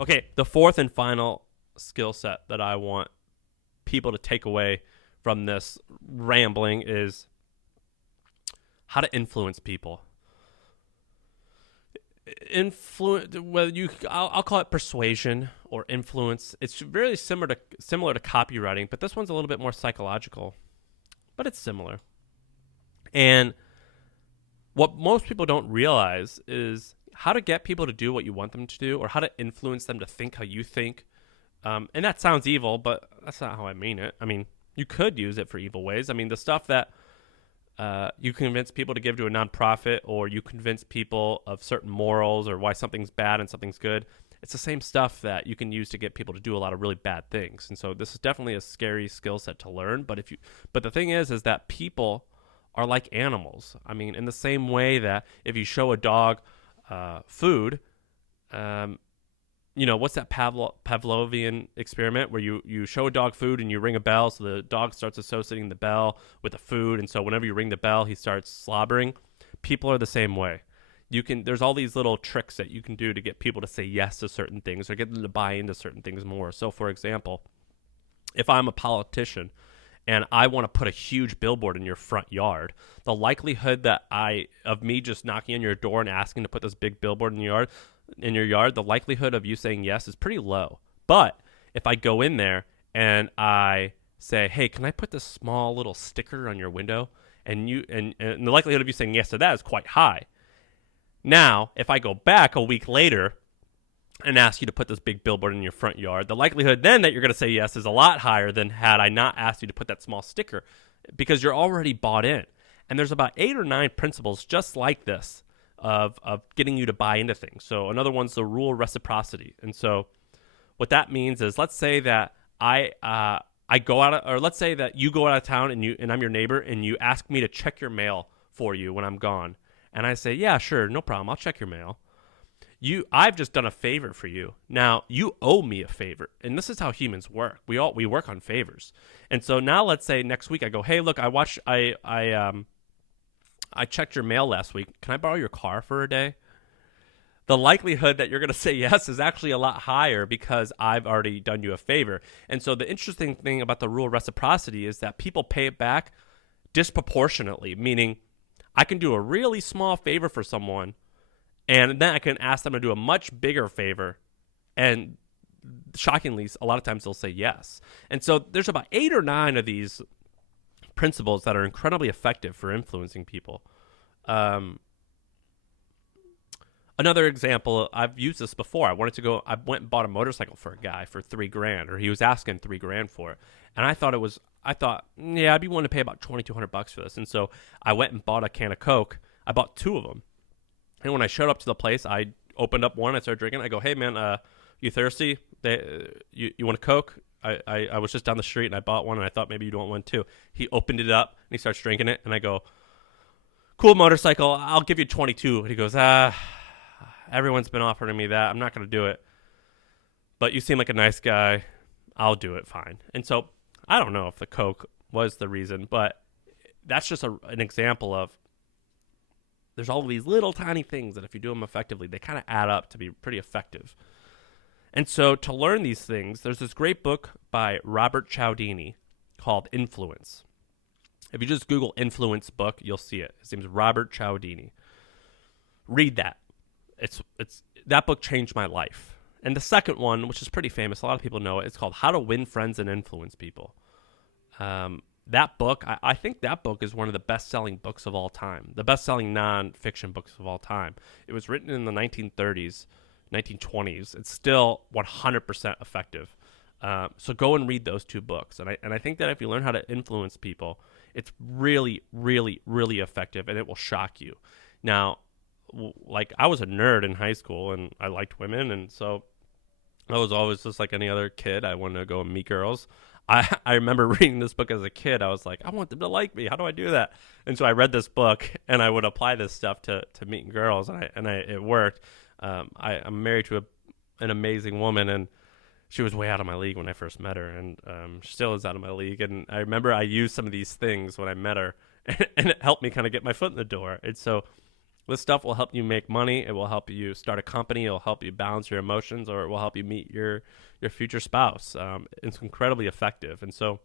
Okay, the fourth and final skill set that I want people to take away from this rambling is how to influence people. I'll call it persuasion or influence. It's very similar to copywriting, but this one's a little bit more psychological, but it's similar. And what most people don't realize is how to get people to do what you want them to do, or how to influence them to think how you think. And that sounds evil, but that's not how I mean it. I mean, you could use it for evil ways. I mean, the stuff that you convince people to give to a nonprofit, or you convince people of certain morals or why something's bad and something's good, it's the same stuff that you can use to get people to do a lot of really bad things. And so this is definitely a scary skill set to learn. But the thing is that people are like animals. I mean, in the same way that if you show a dog food, what's that Pavlovian experiment where you show a dog food and you ring a bell, so the dog starts associating the bell with the food, and so whenever you ring the bell, he starts slobbering. People are the same way. There's all these little tricks that you can do to get people to say yes to certain things or get them to buy into certain things more. So, for example, if I'm a politician and I want to put a huge billboard in your front yard, the likelihood of me just knocking on your door and asking to put this big billboard in your yard, the likelihood of you saying yes is pretty low. But if I go in there and I say, hey, can I put this small little sticker on your window? And the likelihood of you saying yes to that is quite high. Now, if I go back a week later and ask you to put this big billboard in your front yard, the likelihood then that you're going to say yes is a lot higher than had I not asked you to put that small sticker, because you're already bought in. And there's about 8 or 9 principles just like this of getting you to buy into things. So another one's the rule reciprocity. And so what that means is, let's say that let's say that you go out of town and I'm your neighbor, and you ask me to check your mail for you when I'm gone. And I say, yeah, sure, no problem, I'll check your mail. I've just done a favor for you. Now you owe me a favor, and this is how humans work. We work on favors. And so now let's say next week I go, hey, look, I checked your mail last week. Can I borrow your car for a day? The likelihood that you're going to say yes is actually a lot higher because I've already done you a favor. And so the interesting thing about the rule of reciprocity is that people pay it back disproportionately, meaning I can do a really small favor for someone, and then I can ask them to do a much bigger favor, and shockingly, a lot of times they'll say yes. And so there's about 8 or 9 of these principles that are incredibly effective for influencing people. Another example, I've used this before. I went and bought a motorcycle for a guy for $3,000, or he was asking $3,000 for it. And I thought, yeah, I'd be willing to pay about $2,200 for this. And so I went and bought a can of Coke. I bought 2 of them. And when I showed up to the place, I opened up one. I started drinking. I go, hey, man, you thirsty? You want a Coke? I was just down the street and I bought one, and I thought maybe you'd want one too. He opened it up and he starts drinking it, and I go, cool motorcycle, I'll give you 22. And he goes, everyone's been offering me that. I'm not going to do it. But you seem like a nice guy. I'll do it, fine. And so I don't know if the Coke was the reason, but that's just an example of there's all these little tiny things that if you do them effectively, they kind of add up to be pretty effective. And so to learn these things, there's this great book by Robert Cialdini called Influence. If you just Google Influence book, you'll see it. His name's Robert Cialdini. Read that. That book changed my life. And the second one, which is pretty famous, a lot of people know it, it's called How to Win Friends and Influence People. That book, I think that book is one of the best-selling books of all time, the best-selling non-fiction books of all time. It was written in the 1930s, 1920s. It's still 100% effective. So go and read those 2 books. And I think that if you learn how to influence people, it's really, really, really effective, and it will shock you. Now, like, I was a nerd in high school, and I liked women, and so I was always just like any other kid. I wanted to go and meet girls. I remember reading this book as a kid. I was like, I want them to like me. How do I do that? And so I read this book, and I would apply this stuff to meeting girls, and it worked. I'm married to an amazing woman, and she was way out of my league when I first met her, and she still is out of my league. And I remember I used some of these things when I met her, and it helped me kind of get my foot in the door. And so This stuff will help you make money. It will help you start a company. It will help you balance your emotions, or it will help you meet your future spouse. It's incredibly effective. And so